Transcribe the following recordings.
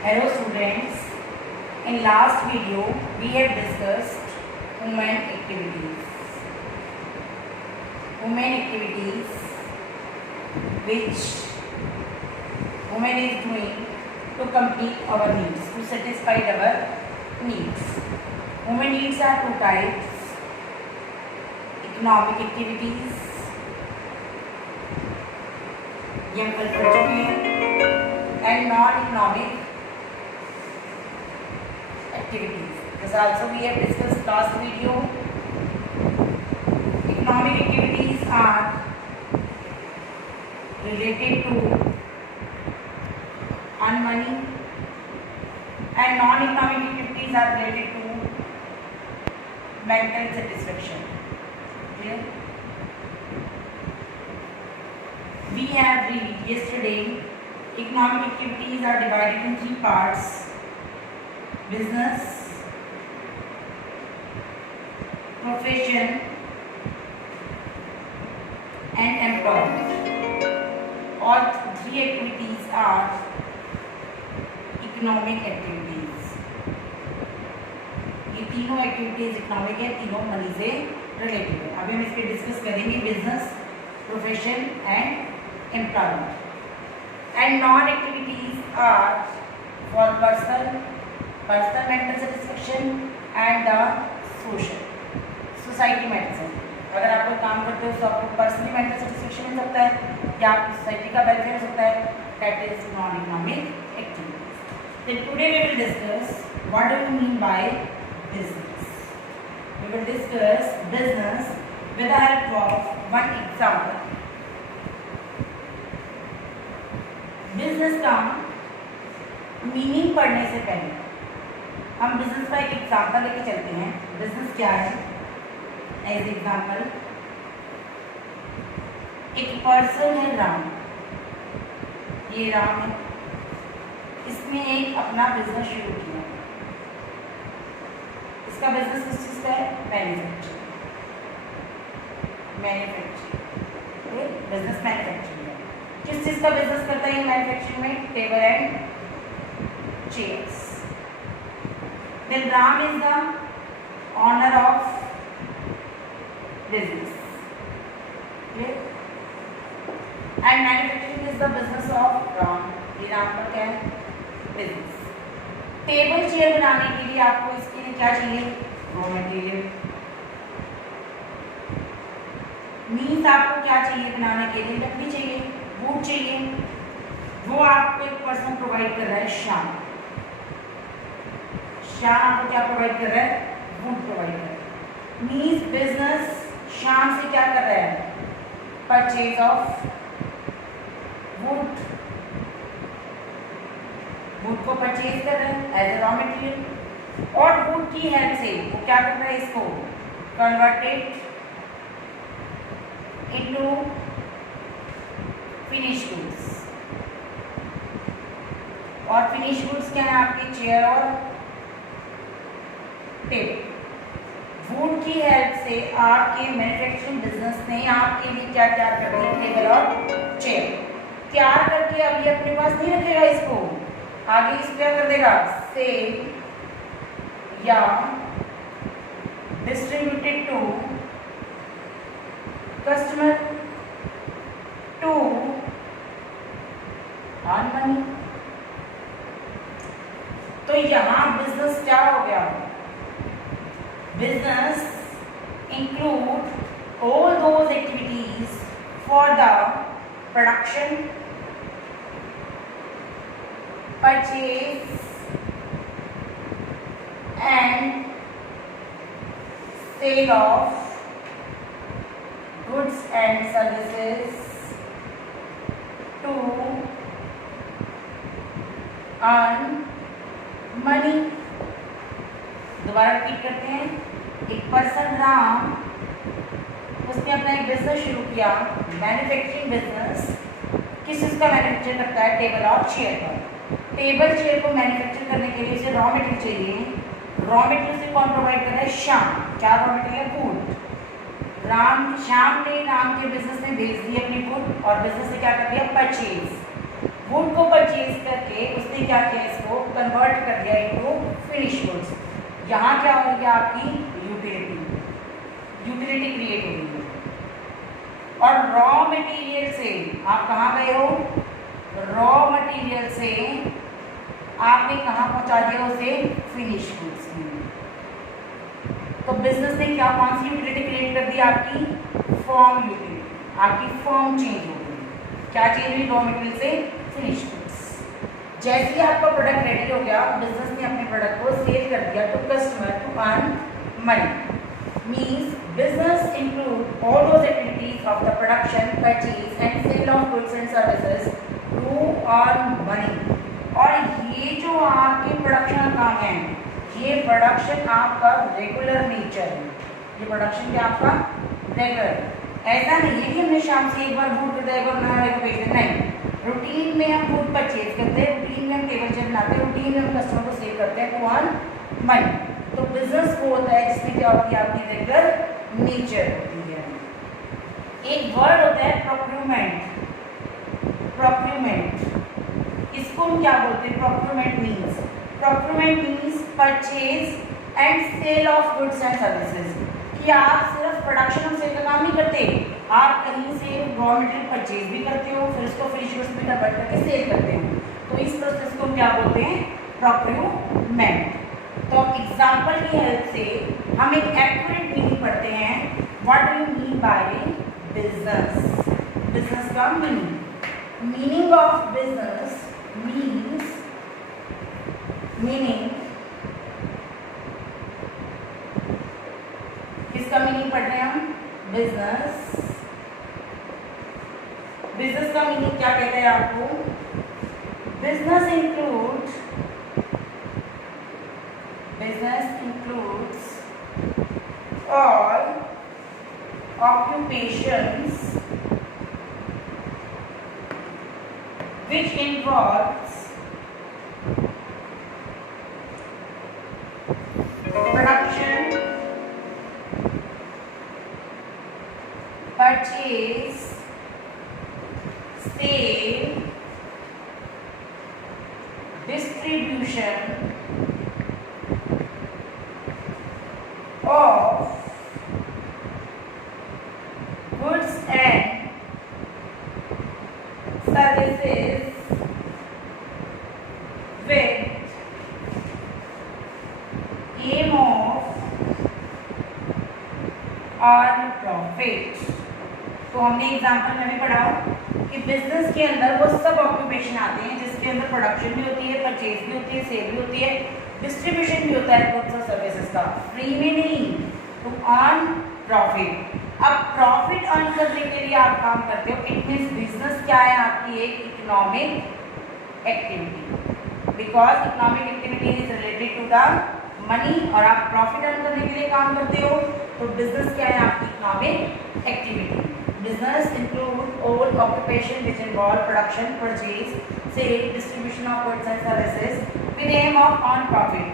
Hello students, in last video we have discussed women activities. Women activities which women is doing to complete our needs, to satisfy our needs. Women needs are two types: economic activities, ये हम कल पढ़ चुके हैं, and non-economic activities. This also we have discussed last video. Economic activities are related to earn money, and non-economic activities are related to mental satisfaction. Clear? We have read yesterday. Economic activities are divided in three parts: business, profession, and employment. All three activities are economic activities. ये तीनों activities economic है, तीनों money से related है. अभी हम इस पर डिस्कस करेंगे business, profession and employment. And non activities are for personal mental satisfaction and the social society mental. अगर आप कोई काम करते हो तो आपको पर्सनली मेंटल सेटिस्फेक्शन मिल सकता है या आपकी सोसाइटी का वेलफेयर हो सकता है. That is non economic activities. Then today we will discuss what do you mean by business. We will discuss business with the help of one example. Business का meaning पढ़ने से पहले हम बिजनेस का एक एग्जाम्पल लेके चलते हैं. बिजनेस क्या है? एज एग्जाम्पल, एक पर्सन है राम. ये राम है, इसने एक अपना बिजनेस शुरू किया. इसका बिजनेस किस चीज़ का है? मैन्युफैक्चरिंग. बिजनेस मैन्युफैक्चरिंग है. किस चीज़ का बिजनेस करता है ये मैन्युफैक्चरिंग में? Table and chairs. Then Ram is the owner of business. Okay? And manufacturing is the business of Ram. ये राम का क्या है? Business. टेबल चेयर बनाने के लिए आपको इसके लिए क्या चाहिए? Raw material. मीन्स आपको क्या चाहिए बनाने के लिए? लकड़ी चाहिए, वुड चाहिए. वो आपको एक पर्सन प्रोवाइड कर रहा है, श्याम. श्याम आपको क्या प्रोवाइड कर रहा है? वुड प्रोवाइड कर रहा है. मीन्स बिजनेस श्याम से क्या कर रहा है? Purchase of would. वुड को परचेज कर रहा है एज ए रॉ मटेरियल. और वुड की हेल्प से वो क्या कर रहा है? इसको कन्वर्टेड इनटू फिनिश गुड्स. और फिनिश गुड्स क्या है आपकी? चेयर और टेबल. वुड की हेल्प से आपके मैन्युफैक्चरिंग बिजनेस ने आपके लिए क्या तैयार कर दिया? टेबल और चेयर तैयार करके अब ये अपने पास नहीं रखेगा इसको. आगे इस क्या कर देगा? सेल या distributed to customer to earn money. तो यहाँ बिजनेस क्या हो गया? Business include all those activities for the production, purchase and sale of goods and services to earn money. दोबारा रिपीट करते हैं. एक पर्सन राम, उसने अपना एक बिजनेस शुरू किया, मैन्युफैक्चरिंग बिजनेस. किस चीज़ का मैन्युफैक्चर करता है? टेबल और चेयर का. टेबल चेयर को मैन्युफैक्चर करने के लिए उसे रॉ मटेरियल चाहिए. रॉ मटेरियल से कौन प्रोवाइड कर रहा है? श्याम. क्या रॉ मटेरियल है? वुड. श्याम ने राम के बिजनेस में भेज दी अपनी वुड और बिजनेस ने क्या कर दिया? परचेज. वुड को परचेज करके उसने क्या किया? इसको कन्वर्ट कर दिया इनको फिनिश गुड्स। यहाँ क्या हो रही है आपकी यूटिलिटी क्रिएट हो रही है। और रॉ मटेरियल से आप कहाँ गए हो, रॉ मटेरियल से आपने कहाँ पहुँचा दिया उसे, फिनिश गुड्स में। तो बिजनेस ने क्या, कौन सी यूटिलिटी क्रिएट कर दी, आपकी फॉर्म यूटिलिटी, आपकी फॉर्म चेंज हो गई। क्या चेंज हुई, रॉ मटेरियल से फिनिश गुड्स। जैसे ही आपका प्रोडक्ट रेडी हो गया, बिजनेस ने अपने प्रोडक्ट को सेल कर दिया to customer to earn money. Means business include all those activities of the production, purchase and sale of goods and services to earn money. और ये जो आपके प्रोडक्शन काम है, ये प्रोडक्शन आपका रेगुलर नेचर है। ये प्रोडक्शन क्या आपका रेगुलर, ऐसा नहीं है कि हमने शाम से एक बार फूड करते हैं, एक बार नया बेचते, नहीं। रूटीन में हम फूड परचेज करते हैं, रूटीन में हम टेबल चेयर बनाते हैं, रूटीन में हम कस्टमर को सेल करते हैं टू अर्न मनी। तो बिजनेस वो होता है जिसमें क्या होती है, आपकी रेगुलर नेचर होती है। एक वर्ड होता है प्रोक्यूरमेंट। प्रोक्यूरमेंट इसको हम क्या बोलते हैं, procurement means purchase and sale of goods and services. कि आप सिर्फ प्रोडक्शन और सेल का काम नहीं करते, आप कहीं से रॉ मटेरियल परचेज भी करते हो, फिर उसको फिनिश गुड्स में कन्वर्ट करके सेल करते हो। तो इस प्रोसेस को हम क्या बोलते हैं, प्रोक्यूरमेंट। तो एग्जाम्पल की हेल्प से हम एक एक्यूरेट मीनिंग पढ़ते हैं, what do you mean by business. Business का मीनिंग ऑफ बिजनेस मीनिंग किसका मीनिंग पढ़ रहे हैं हम, बिजनेस। बिजनेस का मीनिंग क्या कहते हैं आपको, business includes all occupations which involves production, purchase, sale, distribution of goods and services with aim of earn profit। तो हमने एग्जाम्पल में भी पढ़ा कि बिजनेस के अंदर वो सब ऑक्यूपेशन आते हैं जिसके अंदर प्रोडक्शन भी होती है, परचेज भी होती है, सेल भी होती है, डिस्ट्रीब्यूशन भी होता है गुड्स और सर्विसेज का, फ्री में नहीं, टू अर्न प्रॉफिट। अब प्रॉफिट अर्न करने के लिए आप काम करते हो, इट मीन्स बिजनेस क्या है, आपकी एक economic activity, because economic activity is related to the money. और आप प्रॉफिट अर्न करने के लिए काम करते हो, तो बिजनेस क्या है, आपकी economic activity. Business include all occupation which involve production, purchase, sale, distribution of goods and services with aim of earn profit.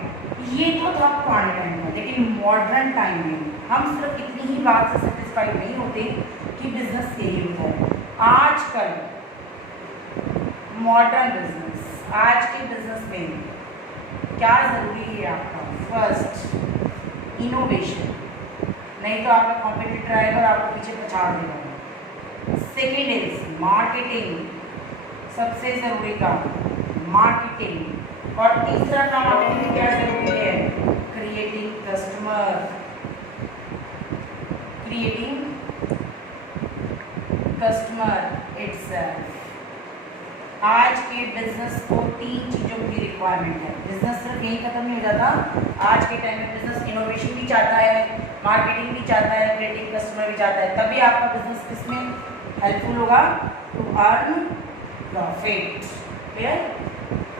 ये तो था पुराने टाइम में, लेकिन मॉडर्न टाइम में हम सिर्फ इतनी ही बात से सेटिस्फाइड नहीं होते कि बिजनेस यही होता है। आजकल मॉडर्न बिजनेस, आज के बिजनेस में क्या ज़रूरी है आपका, फर्स्ट इनोवेशन, नहीं तो आपका कॉम्पिटिटर आएगा और आपको पीछे पछाड़ देगा। सेकेंड इज मार्केटिंग, सबसे ज़रूरी काम मार्केटिंग। और तीसरा काम आपके लिए क्या जरूरी है, क्रिएटिंग कस्टमर इटसेल्फ। आज के बिजनेस को 3 चीज़ों की रिक्वायरमेंट है। बिजनेस सिर्फ यही खत्म नहीं हो जाता, आज के टाइम में बिजनेस इनोवेशन भी चाहता है, मार्केटिंग भी चाहता है, क्रिएटिंग कस्टमर भी चाहता है, तभी आपका बिजनेस किसमें हेल्पफुल होगा, टू अर्न प्रॉफिट। क्लियर।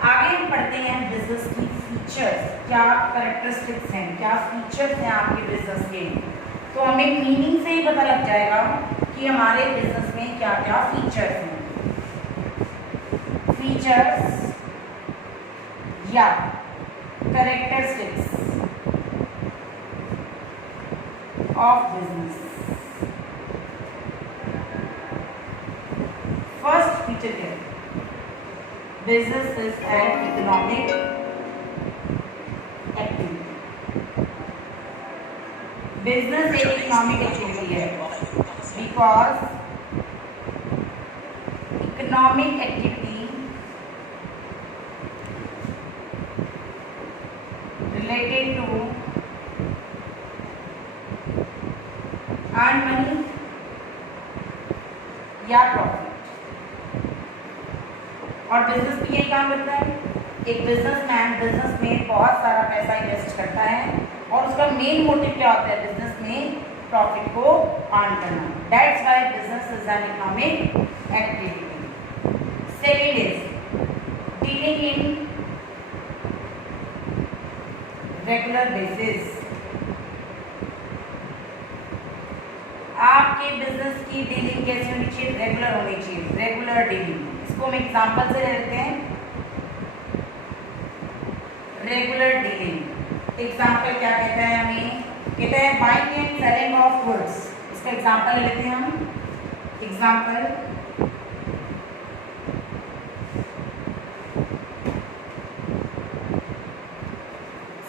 आगे हम पढ़ते हैं बिजनेस की फीचर्स, क्या कैरेक्टरिस्टिक्स हैं, क्या फीचर्स हैं आपके बिजनेस के। तो हमें मीनिंग से ही पता लग जाएगा कि हमारे बिजनेस में क्या क्या फीचर्स हैं। फीचर्स या characteristics of business. First feature है, business is an economic business एक इकोनॉमिक एक्टिविटी है, because economic activity related to earn money या प्रॉफिट। और बिजनेस भी यही काम करता है। एक बिजनेसमैन बिजनेस में बहुत सारा पैसा इन्वेस्ट करता है और उसका मेन मोटिव क्या होता है? बिजनेस में प्रॉफिट को अर्न करना। That's why business is an economic activity. Second is dealing in regular basis. आपके बिजनेस की डीलिंग कैसी होनी चाहिए? रेगुलर होनी चाहिए, रेगुलर डीलिंग। इसको हम एग्जांपल से ले लेते हैं। रेगुलर डीलिंग एग्जांपल क्या कहता है हमें? कहता है buying and selling of goods. इसका एग्जांपल ले लेते हैं हम। Example,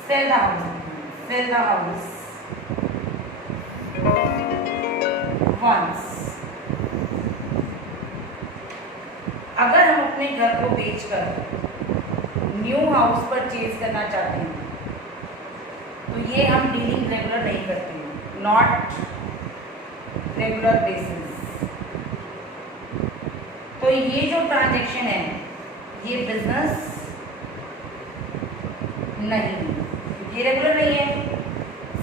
sell the house, sell the house once. अगर हम अपने घर को बेचकर न्यू हाउस परचेज करना चाहते हैं तो ये हम डीलिंग रेगुलर नहीं करते हैं, नॉट रेगुलर बेसिस। तो ये जो ट्रांजैक्शन है ये बिजनेस नहीं, ये रेगुलर नहीं है।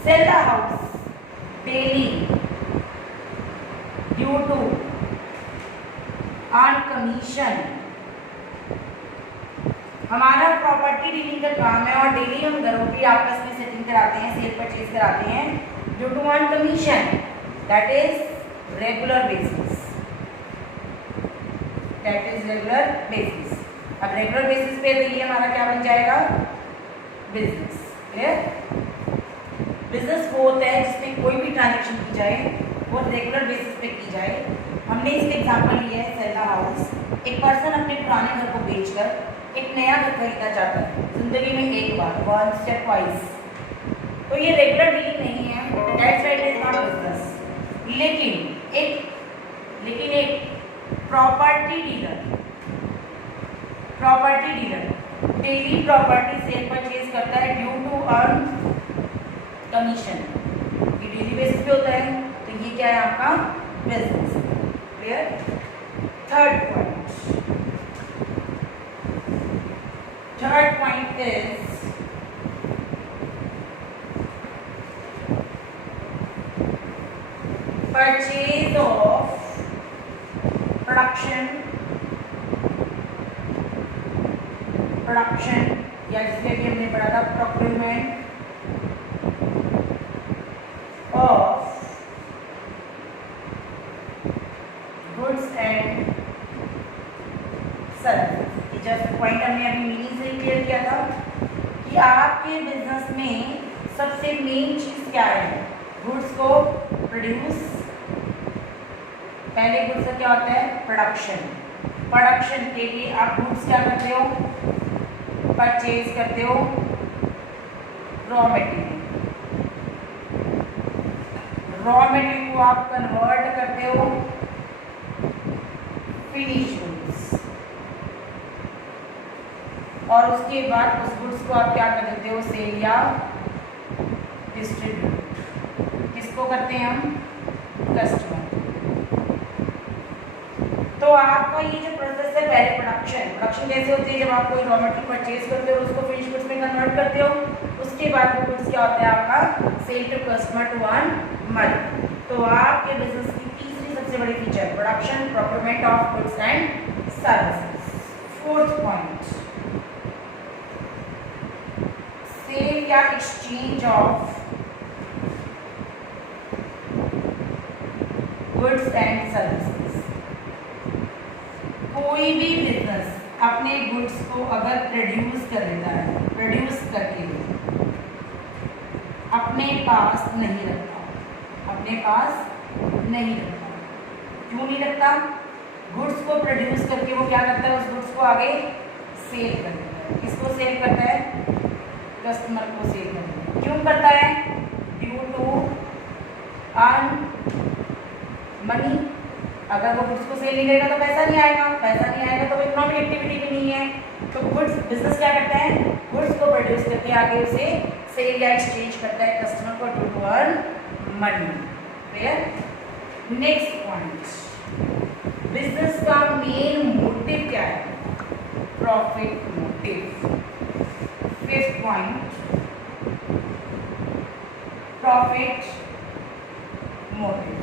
Sell the house daily due to earn commission. हमारा प्रॉपर्टी डीलिंग का काम है और डेली हम घरों की आपस में सेटिंग कराते हैं, सेल परचेज कराते हैं due to earn commission. That is regular basis, that is regular basis. अब रेगुलर बेसिस पे तो ये हमारा क्या बन जाएगा? बिजनेस। क्लियर? बिजनेस वो होता है जिसमें कोई भी ट्रांजेक्शन की जाए वो रेगुलर बेसिस पे की जाए। हमने इसके एग्जांपल लिया है सेल द हाउस। एक पर्सन अपने पुराने घर को बेचकर एक नया घर खरीदना चाहता है जिंदगी में एक बार, वंस या ट्वाइस। तो ये रेगुलर डीलिंग नहीं है, that's why it is not business. लेकिन एक property dealer daily property cell purchase करता है ड्यू टू अर्न कमीशन। ये डेली बेसिस पे होता है, तो ये क्या है? आपका business. Clear? Third point is purchase of production या जिसमें भी हमने पढ़ा था procurement of goods and service. ये जस्ट पॉइंट हमने अभी मीनिंग से क्लियर किया था कि आपके बिजनेस में सबसे मेन चीज क्या है? गुड्स को प्रोड्यूस। पहले गुड्स का क्या होता है? प्रोडक्शन के लिए आप गुड्स क्या करते हो? परचेज करते हो रॉ मटेरियल को आप कन्वर्ट करते हो फिनिश गुड्स, और उसके बाद उस गुड्स को आप क्या कर देते हो? सेल या डिस्ट्रीब्यूट। किसको करते हैं हम? कस्टमर। तो आपका ये जो प्रोसेस है, पहले प्रोडक्शन कैसे होती है? जब आप कोई रॉ मटेरियल परचेज करते हो उसको फिनिश गुड्स में कन्वर्ट करते हो, उसके बाद वो गुड्स क्या होता है आपका? Sell to customer to earn money. तो आपके बिजनेस की तीसरी सबसे बड़ी feature production, procurement of goods and services. Fourth point, sale या exchange of goods and services. कोई भी बिजनेस अपने गुड्स को अगर प्रोड्यूस कर लेता है, प्रोड्यूस करके अपने पास नहीं रखता, क्यों नहीं रखता? गुड्स को प्रोड्यूस करके वो क्या करता है? उस गुड्स को आगे सेल कर देता है। किसको सेल करता है? कस्टमर को सेल करता है। क्यों करता है? ड्यू टू अगर वो गुड्स को सेल नहीं करेगा तो पैसा नहीं आएगा, पैसा नहीं आएगा तो इकोनॉमिक एक्टिविटी भी नहीं है। तो गुड्स बिजनेस क्या करता है, गुड्स को प्रोड्यूस करके आगे उसे सेल या एक्सचेंज करता है कस्टमर को to earn money. Clear? Next point, business का मेन मोटिव क्या है? Profit motive. Fifth point, profit motive.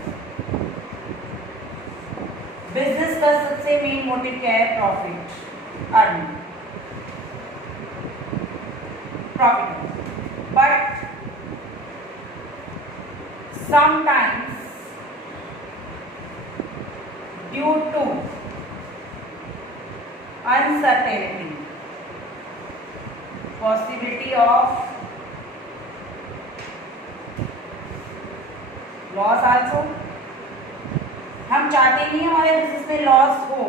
Business का सबसे मेन मोटिव क्या है? Profit earn, profit. But sometimes due to uncertainty, possibility of loss also, हम चाहते नहीं हमारे बिजनेस में लॉस हो,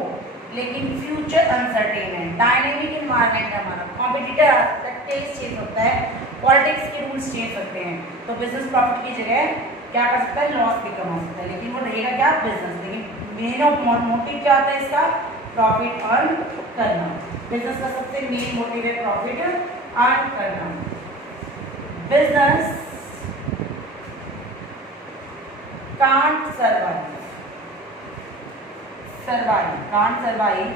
लेकिन फ्यूचर अनसर्टेन है, डायनेमिक इन्वायरमेंट है हमारा, कॉम्पिटिटर आ सकता है, टेस्ट चेंज होता है, पॉलिटिक्स के रूल्स चेंज होते हैं, तो बिजनेस प्रॉफिट की जगह क्या कर सकता है? लॉस भी कमा सकता है, लेकिन वो रहेगा क्या? बिजनेस। लेकिन मेन मोटिव क्या होता है इसका? प्रॉफिट अर्न करना। बिजनेस का सबसे मेन मोटिव है प्रॉफिट अर्न करना। Business can't survive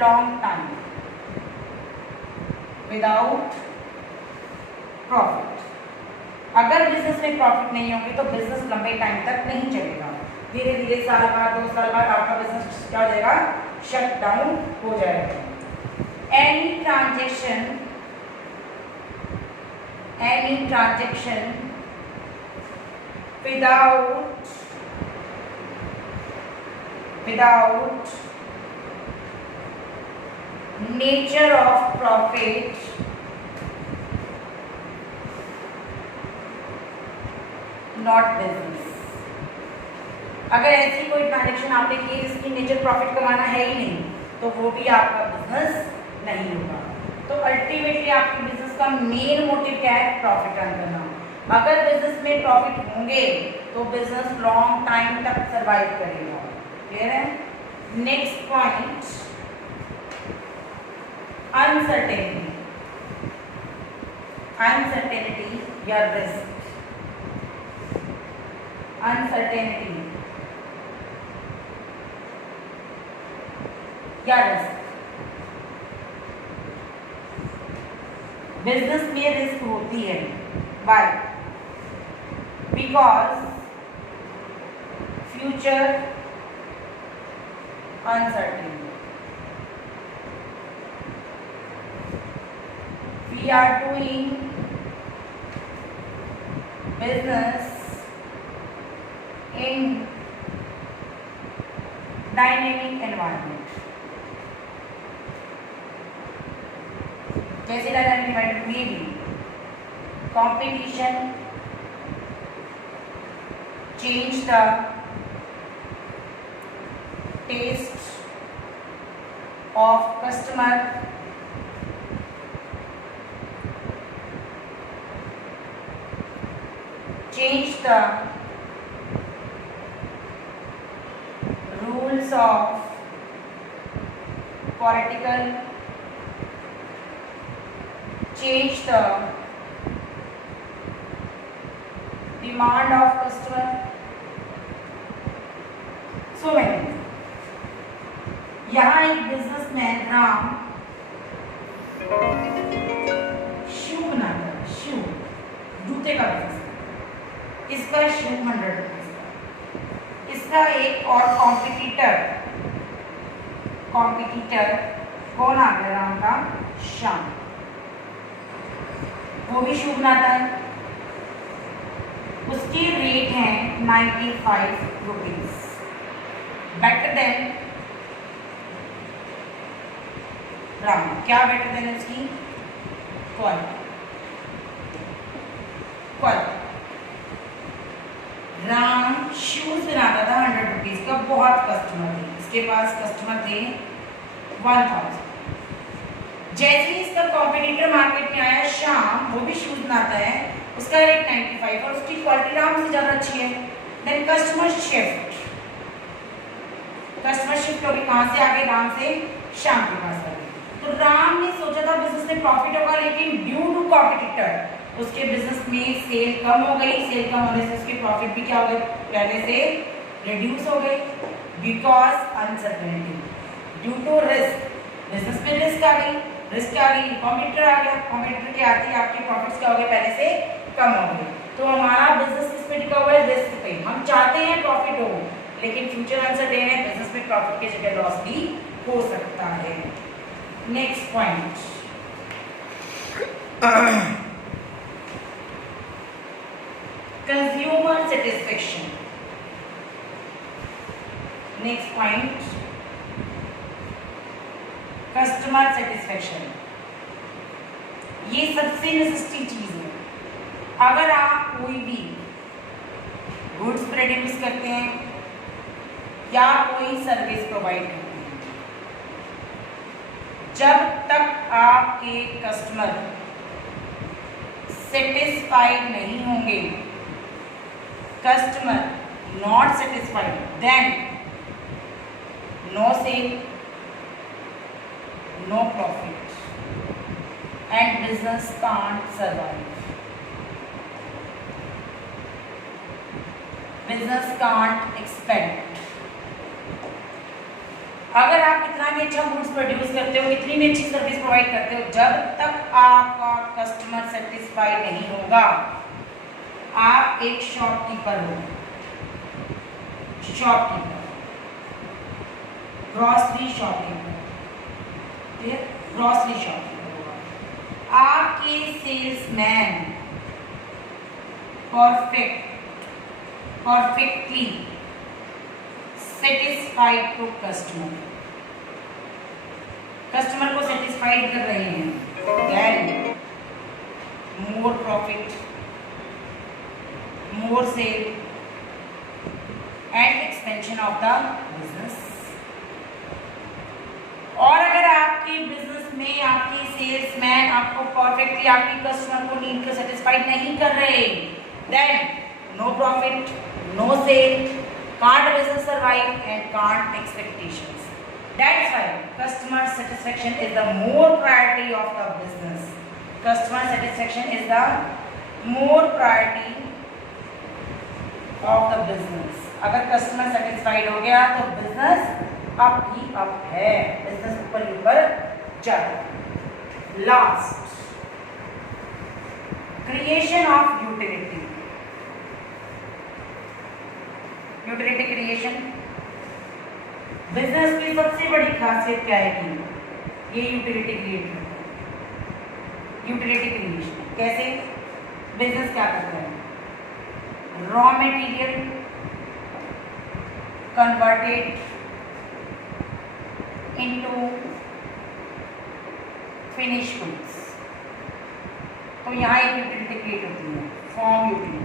long time without profit। अगर बिजनेस में प्रॉफिट नहीं होगी तो बिजनेस लंबे टाइम तक नहीं चलेगा, धीरे धीरे साल बाद 2 साल बाद आपका बिजनेस क्या हो जाएगा? शट डाउन हो जाएगा। Any transaction without nature of profit not business। अगर ऐसी कोई ट्रांजेक्शन आपने की जिसकी नेचर प्रॉफिट कमाना है ही नहीं, तो वो भी आपका बिजनेस नहीं होगा। तो अल्टीमेटली आपके बिजनेस का मेन मोटिव क्या है? प्रॉफिट अर्न करना। अगर बिजनेस में प्रॉफिट होंगे तो बिजनेस लॉन्ग टाइम तक सरवाइव करेगा। क्लियर है? नेक्स्ट पॉइंट, अनसर्टेनिटी या रिस्क। अनसर्टेनिटी या रिस्क, बिजनेस में रिस्क होती है। Why? Because future uncertain। We are doing business in dynamic environment। कैसे डायनामिक एनवायरनमेंट में भी competition change the taste of customer, change the rules of political, change the demand of customer, so many। यहाँ एक businessman Ram शू बनाता है, शू जूते का business, इसका शू 100 रुपीज का। इसका एक और कॉम्पिटिटर कौन आ गया? राम का श्याम, वो भी शू बनाता है, उसकी रेट है 95 रुपीज, बेटर देन राम। क्या बेटर देन उसकी? क्वालिटी। राम शूज बनाता था 100 रुपीज का, बहुत कस्टमर थे, इसके पास कस्टमर थे 1000। जैसे ही इसका कॉम्पिटिटर मार्केट में आया श्याम, वो भी शूज बनाता है, उसका रेट 95 और उसकी क्वालिटी राम से ज़्यादा अच्छी है। Then customer shift, customer shift हो गए, कहाँ से आ गए, राम से श्याम के पास आ गए। तो राम ने सोचा था बिजनेस में प्रॉफिट होगा, लेकिन ड्यू टू कॉम्पिटिटर उसके बिजनेस में सेल कम हो गई। सेल कम होने से उसके प्रॉफिट भी क्या हो गए, पहले से रिड्यूस हो गए। Because uncertainty, due to risk, business में रिस्क आ गई, रिस्क आ गई, कॉम्पिटिटर आ गया, कॉम्पिटिटर के आते ही आपके प्रॉफिट्स क्या हो गए, पहले से कम हो गए। तो हमारा बिजनेस किस पे टिका हुआ है, रिस्क पे। हम चाहते हैं प्रॉफिट हो, लेकिन फ्यूचर अनसर्टेन है, बिजनेस में प्रॉफिट की जगह लॉस भी हो सकता है। Next point, consumer satisfaction. Next point, customer satisfaction. ये सबसे नेसेसरी चीज है। अगर आप कोई भी गुड्स प्रोड्यूस करते हैं या कोई सर्विस प्रोवाइड करते हैं, जब तक आपके कस्टमर सेटिस्फाइड नहीं होंगे, customer not satisfied, then no sale, no profit, and business can't survive. Business can't expand. अगर आप कितना भी अच्छा गुड्स प्रोड्यूस करते हो, कितनी भी अच्छी सर्विस प्रोवाइड करते हो, जब तक आपका कस्टमर सेटिस्फाइड नहीं होगा, आप एक शॉपकीपर हो, शॉपकीपर, ग्रॉसरी शॉपकीपर, ठीक, ग्रॉसरी शॉपकीपर होगा। आपके salesman perfectly satisfied to customer, customer को सेटिस्फाइड कर रहे हैं, then more profit, more sale and expansion of the business. और अगर आपके बिजनेस में आपके सेल्समैन आपको परफेक्टली आपकी कस्टमर को नीड को सेटिस्फाइड नहीं कर रहे, then no profit, no sale, can't business survive and can't expectations. That's why customer satisfaction is the more priority of the business. Customer satisfaction is the more priority of the business. अगर customer satisfied हो गया तो business up ही up है, business ऊपर ही ऊपर चल। Last, creation of utility. Utility creation. Business की सबसे बड़ी खासियत क्या है कि ये यूटिलिटी क्रिएट करता है। यूटिलिटी क्रिएशन कैसे? बिजनेस क्या करता है, raw material converted into finish goods. तो यहाँ एक यूटिलिटी क्रिएट होती है, फॉर्म यूटिलिटी।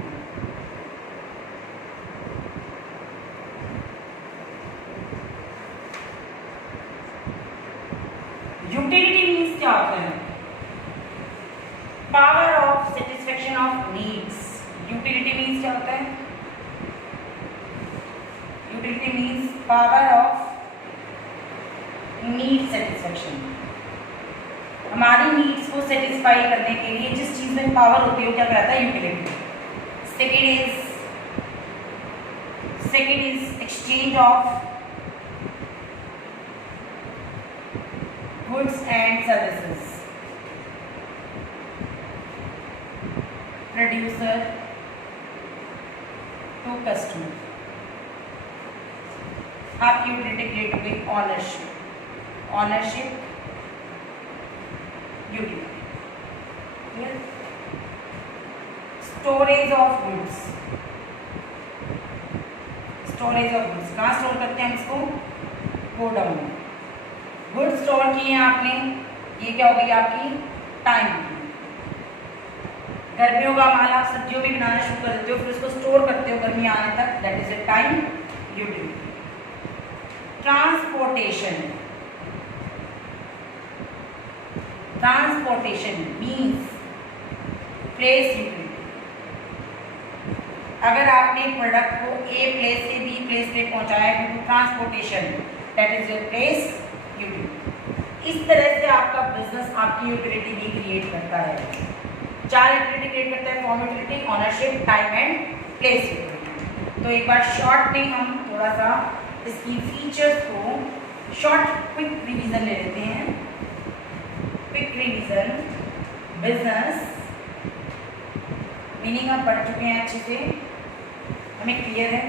यूटिलिटी मीन्स क्या होता है, power of satisfaction of needs. Utility means क्या होता है, utility means power of need satisfaction. हमारी नीड्स को सेटिस्फाई करने के लिए जिस चीज में पावर होती है वो क्या कहलाता है, utility. Second is exchange of goods and services, producer to customer। आपकी यूटिलिटी क्रिएट हो गई ownership, ownership utility. Storage of goods, storage of goods कहाँ स्टोर करते हैं हम इसको, गोडाउन में। गुड स्टोर किए हैं आपने, ये क्या हो गई आपकी टाइम। गर्मियों का माल आप सब्जियों में बनाना शुरू कर देते हो, फिर उसको स्टोर करते हो गर्मी आने तक, that is a time utility. Transportation, transportation means place utility. अगर आपने प्रोडक्ट को ए प्लेस से बी प्लेस पे पहुंचाया due to transportation, that is your place utility. इस तरह से आपका बिजनेस आपकी यूटिलिटी भी क्रिएट करता है। 4 यूटिलिटी क्रिएट करता है, form utility, ownership, time and place utility. तो एक बार शॉर्ट में हम थोड़ा सा इसकी फीचर्स को शॉर्ट क्विक रिवीजन ले लेते हैं। क्विक रिवीजन, बिजनेस मीनिंग आप पढ़ चुके हैं अच्छे से, हमें क्लियर है।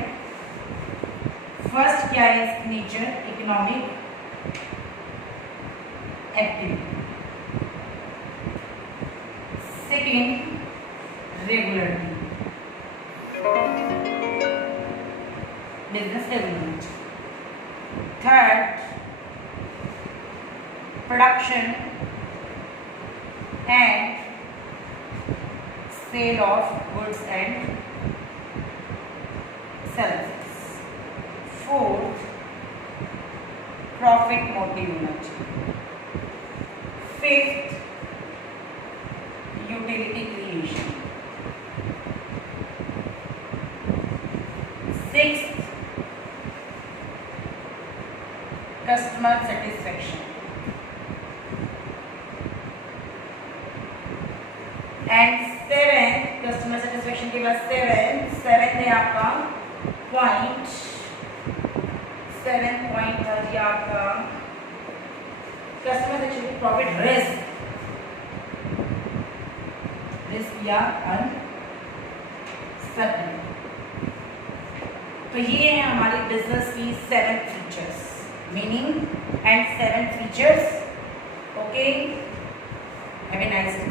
फर्स्ट क्या है इसकी nature, economic activity. Second, regularity, business regularity. Third, production and sale of goods and services. Fourth, profit motive होना चाहिए। Fifth, utility creation. Sixth, customer satisfaction. And seventh, customer satisfaction के बाद सेवेंथ है आपका पॉइंट, सेवेंथ पॉइंट था जी आपका customer satisfaction, profit risk या uncertainty. तो ये है हमारी बिजनेस की 7 features, meaning and 7 features. Okay, have a nice day.